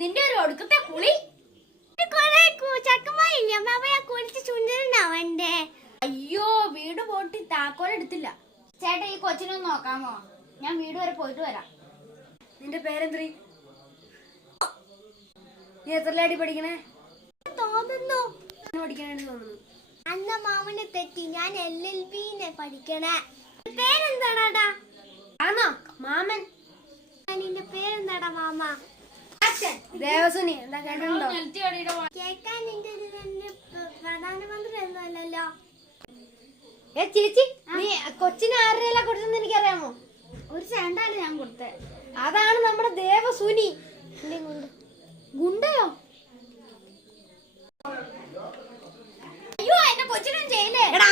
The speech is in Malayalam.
നിന്റെ ഒരു ഒടുക്കത്തെ കുളി. അയ്യോ, വീട് പോട്ടി താക്കോൽ എടുത്തില്ല. ചേട്ടാ, ഈ കൊച്ചിനൊന്ന് നോക്കാമോ? ഞാൻ വീട് വരെ പോയിട്ട് വരാം. നിന്റെ പേരെന്തി? നീ എത്രലാടി പഠിക്കണേ? തോന്നുന്നു പഠിക്കാനായിട്ട് തോന്നുന്നു. അന്ന മാമനെ തെറ്റി. ഞാൻ LLB പഠിക്കണേ. പേരെന്താടാ? ആണോ മാമൻ? നിന്റെ പേരെന്താടാ മാമ? ദേവസുനി. എന്താ കേട്ടിട്ടുണ്ടോ? കേക്കാൻ നിന്റെ പ്രധാനമന്ത്രി ഒന്നുമല്ലല്ലോ. ചേച്ചി, നീ കൊച്ചിന് ആരുടെയല്ല കൊടുത്തെന്ന് എനിക്കറിയാമോ? ഒരു ചേണ്ടാണ് ഞാൻ കൊടുത്തേ. അതാണ് നമ്മുടെ ദേവസുനി. ഗുണ്ടയോ? അയ്യോ, എന്റെ കൊച്ചിനും ചെയ്യില്ലേ? എടാ,